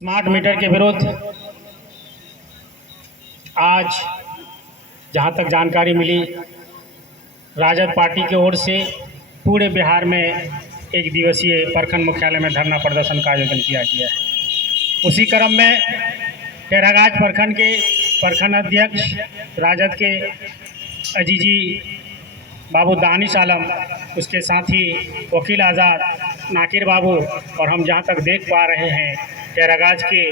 Smart meter के विरुद्ध आज जहां तक जानकारी मिली, राजद पार्टी की ओर से पूरे बिहार में एक दिवसीय प्रखंड मुख्यालय में धरना प्रदर्शन का आयोजन किया गया है। उसी क्रम में कैरागाज प्रखंड के प्रखंड अध्यक्ष राजद के अजीजी बाबू दानिश आलम, उसके साथी वकील आज़ाद नाकिर बाबू और हम जहां तक देख पा रहे हैं, कैरागाज के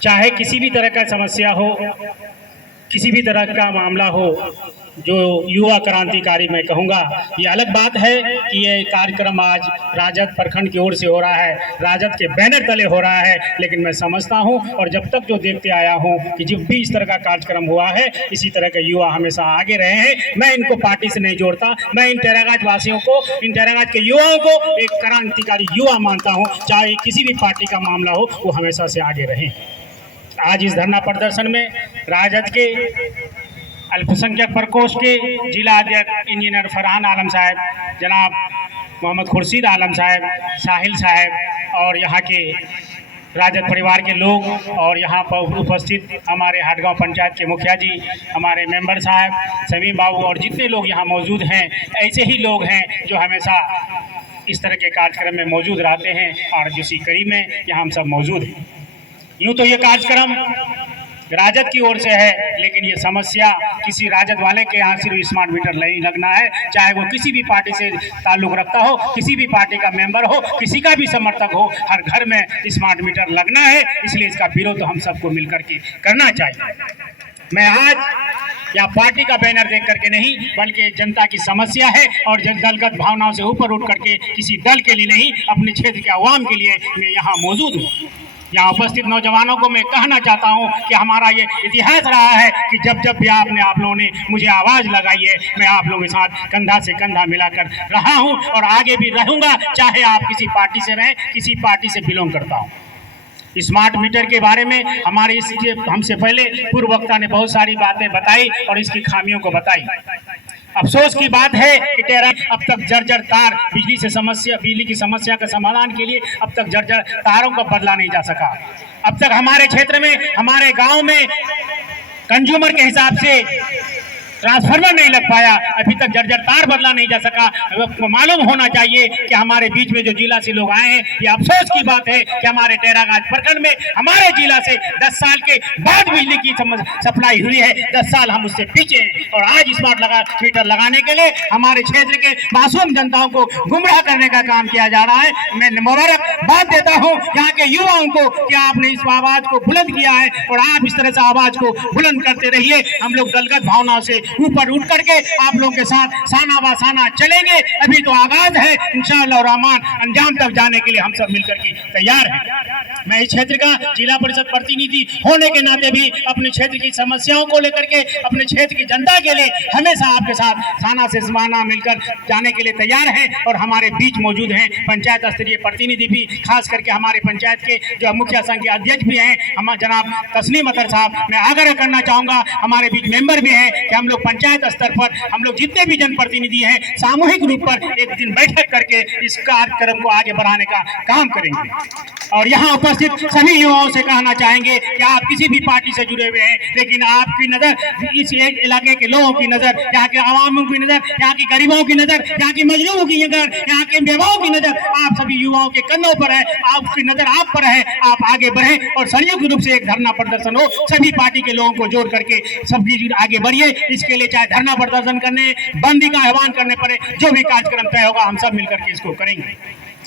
चाहे किसी भी तरह का समस्या हो, किसी भी तरह का मामला हो, जो युवा क्रांतिकारी मैं कहूँगा, ये अलग बात है कि ये कार्यक्रम आज राजद प्रखंड की ओर से हो रहा है, राजद के बैनर तले हो रहा है, लेकिन मैं समझता हूँ और जब तक जो देखते आया हूँ कि जब भी इस तरह का कार्यक्रम हुआ है, इसी तरह के युवा हमेशा आगे रहे हैं। मैं इनको पार्टी से नहीं जोड़ता, मैं इन कैरागाज वासियों को, इन कैरागाज के युवाओं को एक क्रांतिकारी युवा मानता हूँ। चाहे किसी भी पार्टी का मामला हो, वो हमेशा से आगे रहें। आज इस धरना प्रदर्शन में राजद के अल्पसंख्यक प्रकोष्ठ के जिला अध्यक्ष इंजीनियर फरहान आलम साहब, जनाब मोहम्मद खुर्शीद आलम साहब, साहिल साहब और यहाँ के राजद परिवार के लोग और यहाँ पर उपस्थित हमारे हाटगांव पंचायत के मुखिया जी, हमारे मेंबर साहब, समीम बाबू और जितने लोग यहाँ मौजूद हैं, ऐसे ही लोग हैं जो हमेशा इस तरह के कार्यक्रम में मौजूद रहते हैं और जिसी कड़ी में यहाँ हम सब मौजूद हैं। यूँ तो ये कार्यक्रम राजद की ओर से है, लेकिन ये समस्या किसी राजद वाले के यहाँ सिर्फ स्मार्ट मीटर नहीं लगना है, चाहे वो किसी भी पार्टी से ताल्लुक़ रखता हो, किसी भी पार्टी का मेंबर हो, किसी का भी समर्थक हो, हर घर में स्मार्ट मीटर लगना है। इसलिए इसका विरोध हम सबको मिलकर के करना चाहिए। मैं आज या पार्टी का बैनर देख करके नहीं, बल्कि जनता की समस्या है और दलगत भावनाओं से ऊपर उठ करके किसी दल के लिए नहीं, अपने क्षेत्र के आवाम के लिए मैं यहाँ मौजूद हूँ। यहाँ उपस्थित नौजवानों को मैं कहना चाहता हूँ कि हमारा ये इतिहास रहा है कि जब जब भी आप लोगों ने मुझे आवाज़ लगाई है, मैं आप लोगों के साथ कंधा से कंधा मिलाकर रहा हूँ और आगे भी रहूँगा, चाहे आप किसी पार्टी से रहें, किसी पार्टी से बिलोंग करता हूँ। स्मार्ट मीटर के बारे में हमारे हमसे पहले पूर्व वक्ता ने बहुत सारी बातें बताई और इसकी खामियों को बताई। अफसोस की बात है कि अब तक जर्जर तार बिजली की समस्या का समाधान के लिए अब तक जर्जर तारों को बदला नहीं जा सका। अब तक हमारे क्षेत्र में, हमारे गांव में कंज्यूमर के हिसाब से ट्रांसफार्मर नहीं लग पाया, अभी तक जर्जर तार बदला नहीं जा सका। आपको मालूम होना चाहिए कि हमारे बीच में जो जिला से लोग आए हैं, ये अफसोस की बात है कि हमारे कैरागाज प्रखंड में हमारे जिला से 10 साल के बाद बिजली की सप्लाई हुई है। 10 साल हम उससे पीछे हैं और आज स्मार्ट मीटर लगाने के लिए हमारे क्षेत्र के मासूम जनताओं को गुमराह करने का काम किया जा रहा है। मैं मुबारकबाद देता हूँ यहाँ के युवाओं को कि आपने इस आवाज़ को बुलंद किया है और आप इस तरह से आवाज़ को बुलंद करते रहिए। हम लोग दलगत भावनाओं से ऊपर उठ करके आप लोगों के साथ साना बासाना चलेंगे। अभी तो आगाज है, इंशाअल्लाह रहमान अंजाम तक जाने के लिए हम सब मिलकर के तैयार हैं। मैं इस क्षेत्र का जिला परिषद प्रतिनिधि होने के नाते भी अपने क्षेत्र की समस्याओं को लेकर के, अपने क्षेत्र की जनता के लिए हमेशा आपके साथ साना से समाना मिलकर जाने के लिए तैयार हैं और हमारे बीच मौजूद हैं पंचायत स्तरीय प्रतिनिधि भी, खास करके हमारे पंचायत के जो मुखिया संघ के अध्यक्ष भी हैं, हम जनाब तस्लीम अतर साहब। मैं आग्रह करना चाहूँगा, हमारे बीच मेंबर भी हैं कि हम लोग पंचायत स्तर पर हम लोग जितने भी जनप्रतिनिधि हैं, सामूहिक रूप पर एक दिन बैठक करके इस कार्यक्रम को आगे बढ़ाने का काम करेंगे। और यहाँ उपस्थित सभी युवाओं से कहना चाहेंगे कि आप किसी भी पार्टी से जुड़े हुए हैं, लेकिन आपकी नज़र इस इलाके के लोगों की नज़र, यहाँ के आवामों की नज़र, यहाँ की गरीबों की नज़र, यहाँ की मजलूमों की नज़र, यहाँ के बेवाओं की नज़र आप सभी युवाओं के कंधों पर है। आपकी नज़र आप पर है, आप आगे बढ़ें और संयुक्त रूप से एक धरना प्रदर्शन हो, सभी पार्टी के लोगों को जोड़ करके सभी आगे बढ़िए। इसके लिए चाहे धरना प्रदर्शन करने, बंदी का आह्वान करने पड़े, जो भी कार्यक्रम तय होगा हम सब मिलकर के इसको करेंगे।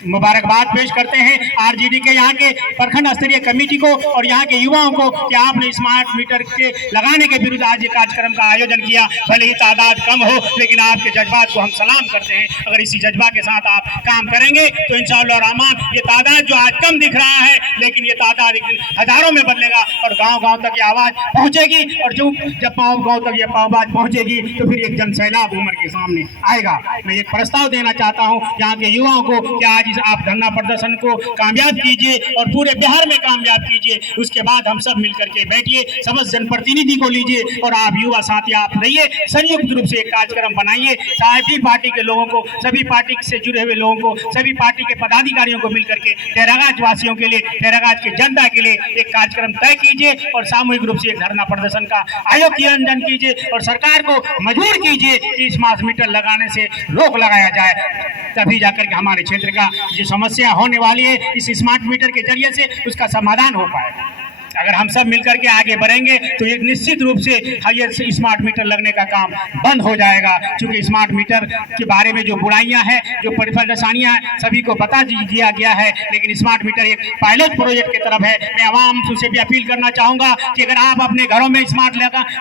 मुबारकबाद पेश करते हैं आरजेडी के यहाँ के प्रखंड स्तरीय कमेटी को और यहाँ के युवाओं को कि आपने स्मार्ट मीटर के लगाने के विरुद्ध आज ये कार्यक्रम का आयोजन किया। भले ही तादाद कम हो, लेकिन आपके जज्बात को हम सलाम करते हैं। अगर इसी जज्बा के साथ आप काम करेंगे तो इंशाअल्लाह रहमान ये तादाद जो आज कम दिख रहा है, लेकिन ये तादाद एक दिन हजारों में बदलेगा और गाँव तक ये आवाज़ पहुँचेगी और जब गाँव तक ये आवाज़ पहुँचेगी तो फिर एक जन सैलाब उमर के सामने आएगा। मैं एक प्रस्ताव देना चाहता हूँ यहाँ के युवाओं को कि आज कि आप धरना प्रदर्शन को कामयाब कीजिए और पूरे बिहार में कामयाब कीजिए। उसके बाद हम सब मिलकर के बैठिए, समस्त जनप्रतिनिधि को लीजिए और आप युवा साथी आप रहिए, संयुक्त रूप से एक कार्यक्रम बनाइए। सभी पार्टी के लोगों को, सभी पार्टी से जुड़े हुए लोगों को, सभी पार्टी के पदाधिकारियों को मिलकर के तेरागाज वासियों के लिए, तेरागाज की जनता के लिए एक कार्यक्रम तय कीजिए और सामूहिक रूप से एक धरना प्रदर्शन का आयोजन कीजिए और सरकार को मजबूर कीजिए कि स्मार्ट मीटर लगाने से रोक लगाया जाए। तभी जाकर के हमारे क्षेत्र का जो समस्या होने वाली है इस स्मार्ट मीटर के जरिए से उसका समाधान हो पाएगा। अगर हम सब मिलकर के आगे बढ़ेंगे तो एक निश्चित रूप से ये स्मार्ट मीटर लगने का काम बंद हो जाएगा। क्योंकि स्मार्ट मीटर के बारे में जो बुराइयां हैं, जो परेशानियां हैं, सभी को बता दिया गया है, लेकिन स्मार्ट मीटर एक पायलट प्रोजेक्ट की तरफ है। मैं आवाम से भी अपील करना चाहूँगा कि अगर आप अपने घरों में स्मार्ट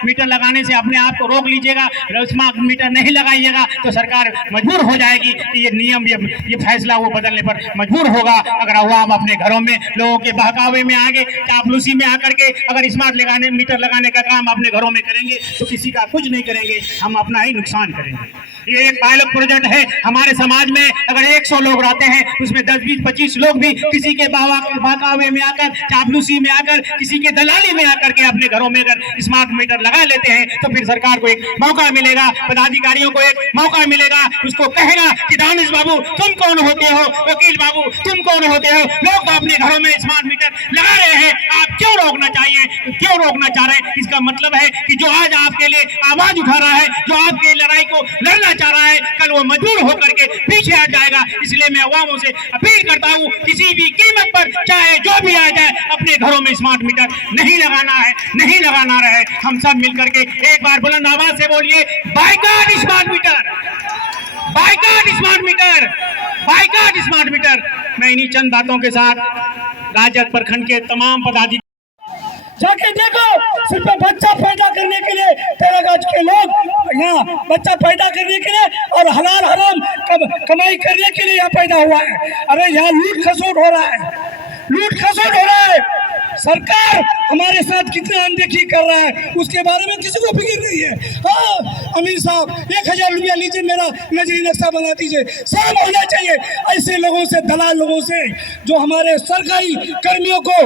मीटर लगाने से अपने आप को रोक लीजिएगा, स्मार्ट मीटर नहीं लगाइएगा तो सरकार मजबूर हो जाएगी कि ये नियम, ये फैसला वो बदलने पर मजबूर होगा। अगर आवाम अपने घरों में लोगों के बहकावे में आगे चापलूसी में आकर के अगर स्मार्ट मीटर लगाने का काम अपने घरों में करेंगे तो किसी का कुछ नहीं करेंगे, हम अपना ही नुकसान करेंगे। ये एक पायलट प्रोजेक्ट है। हमारे समाज में अगर 100 लोग रहते हैं उसमें 10, 20, 25 लोग भी किसी के बहकावे में आकर, चापलूसी में आकर, किसी के दलाली में आकर के अपने घरों में अगर स्मार्ट मीटर लगा लेते हैं तो फिर सरकार को एक मौका मिलेगा, पदाधिकारियों को एक मौका मिलेगा, उसको कहेगा कि दानिश बाबू तुम कौन होते हो, वकील बाबू तुम कौन होते हो, लोग तो अपने घरों में स्मार्ट मीटर लगा रहे हैं, आप क्यों रोकना चाहिए, क्यों रोकना चाह रहे हैं। इसका मतलब है कि जो आज आपके लिए आवाज उठा रहा है, जो आपकी लड़ाई को लड़ना चाह रहा है, कल वो मजबूर होकर के पीछे हट जाएगा। इसलिए मैं अवामों से अपील करता हूँ, किसी भी कीमत पर चाहे जो भी आ जाए अपने घरों में स्मार्ट मीटर नहीं लगाना है, नहीं लगाना रहे। हम सब मिलकर के एक बार बुलंद आवाज से बोलिए, boycott smart meter, boycott smart meter, boycott smart meter. मैं इन्हीं चंद बातों के साथ राजद प्रखंड के तमाम पदाधिकारी जाके देखो, सिर्फ बच्चा पैदा करने के लिए तेरागाज के लोग यहाँ बच्चा पैदा करने के लिए और हलाल हराम कमाई करने के लिए यहाँ पैदा हुआ है। अरे यहाँ लूट खसोट हो रहा है, लूट खसोट हो रहा है। सरकार हमारे साथ कितने अनदेखी कर रहा है उसके बारे में किसी को फिक्र नहीं है। हाँ अमीर साहब 1000 रुपया लीजिए, मेरा नजरी नक्शा बना दीजिए। शर्म होना चाहिए ऐसे लोगों से, दलाल लोगों से जो हमारे सरकारी कर्मियों को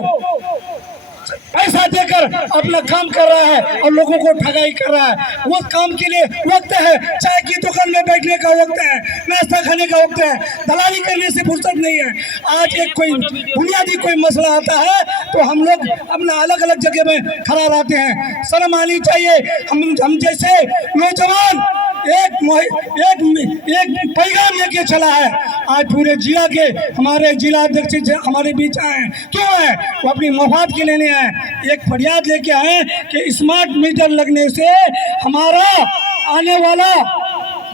पैसा देकर अपना काम कर रहा है और लोगों को ठगाई कर रहा है। वो काम के लिए वक्त है, चाय की दुकान में बैठने का वक्त है, नाश्ता खाने का वक्त है, दलाली करने से फुर्सत नहीं है। आज एक कोई बुनियादी कोई मसला आता है तो हम लोग अपना अलग अलग जगह में खड़ा रहते हैं। शर्म आनी चाहिए। हम जैसे नौजवान एक पैगाम लेके चला है, आज पूरे जिला के हमारे जिला अध्यक्ष हमारे बीच आए हैं। क्यों है? वो अपनी मफाद के लेने आए, एक फरियाद लेके आए कि स्मार्ट मीटर लगने से हमारा आने वाला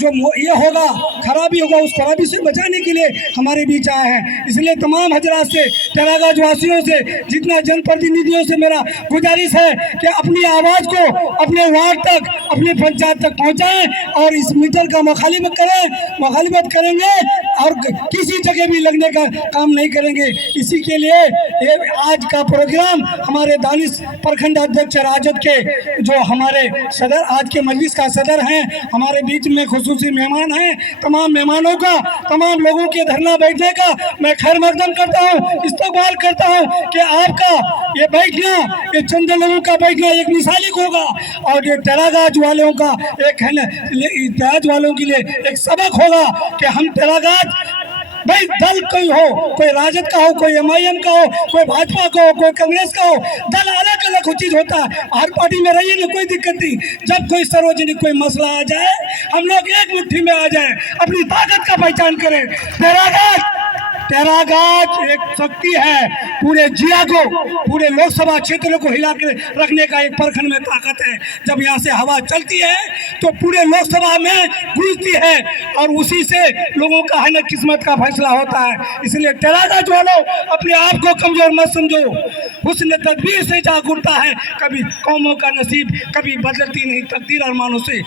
जो ये होगा, खराबी होगा, उस खराबी से बचाने के लिए हमारे बीच आए हैं। इसलिए तमाम हजरात से, तेरागाज वासियों से, जितना जनप्रतिनिधियों से मेरा गुजारिश है कि अपनी आवाज़ को अपने वार्ड तक, अपने पंचायत तक पहुंचाएं और इस मीटर का मुखालिफत करेंगे और किसी जगह भी लगने का काम नहीं करेंगे। इसी के लिए ये आज का प्रोग्राम हमारे दानिश प्रखंड अध्यक्ष राजद के जो हमारे सदर, आज के मजलिस का सदर हैं, हमारे बीच में खुसूसी मेहमान हैं, तमाम मेहमानों का, तमाम लोगों के धरना बैठने का मैं खैर मकदम करता हूँ, इस्तकबाल करता हूँ कि आपका ये बैठना, ये चंद लोगों का बैठना एक मिसाली होगा और ये तेरागाज वालों का एक है ना, तेरागाज वालों के लिए एक सबक होगा कि हम तेरागाज भाई दल कोई हो, कोई राजद का हो, कोई MIM का हो, कोई भाजपा का हो, कोई कांग्रेस का हो, दल अलग अलग चीज होता है। हर पार्टी में रहिए ना, कोई दिक्कत नहीं। जब कोई सार्वजनिक कोई मसला आ जाए, हम लोग एक मुट्ठी में आ जाए, अपनी ताकत का पहचान करें। तेरागाज एक शक्ति है, पूरे जिला को, पूरे लोकसभा क्षेत्र को हिला के रखने का एक प्रखंड में ताकत है। जब यहाँ से हवा चलती है तो पूरे लोकसभा में गूंजती है और उसी से लोगों का है ना किस्मत का फैसला होता है। इसलिए तेरागाज वालों अपने आप को कमजोर मत समझो, हुस्न तदबीर से जाग उठता है। कभी कौमों का नसीब कभी बदलती नहीं तकदीर अरमानों से।